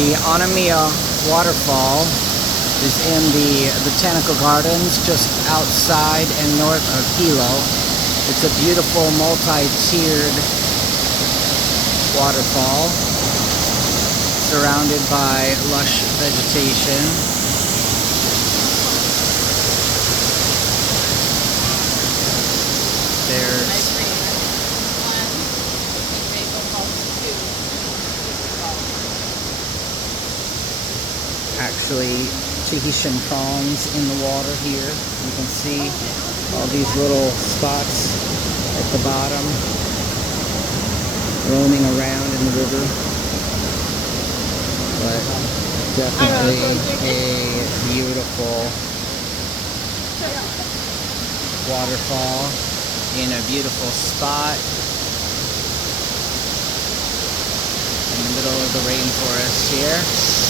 The Onomea Waterfall is in the Botanical Gardens just outside and north of Hilo. It's a beautiful multi-tiered waterfall surrounded by lush vegetation. There's actually Tahitian prawns in the water here. You can see all these little spots at the bottom roaming around in the river. But definitely a beautiful waterfall in a beautiful spot in the middle of the rainforest here.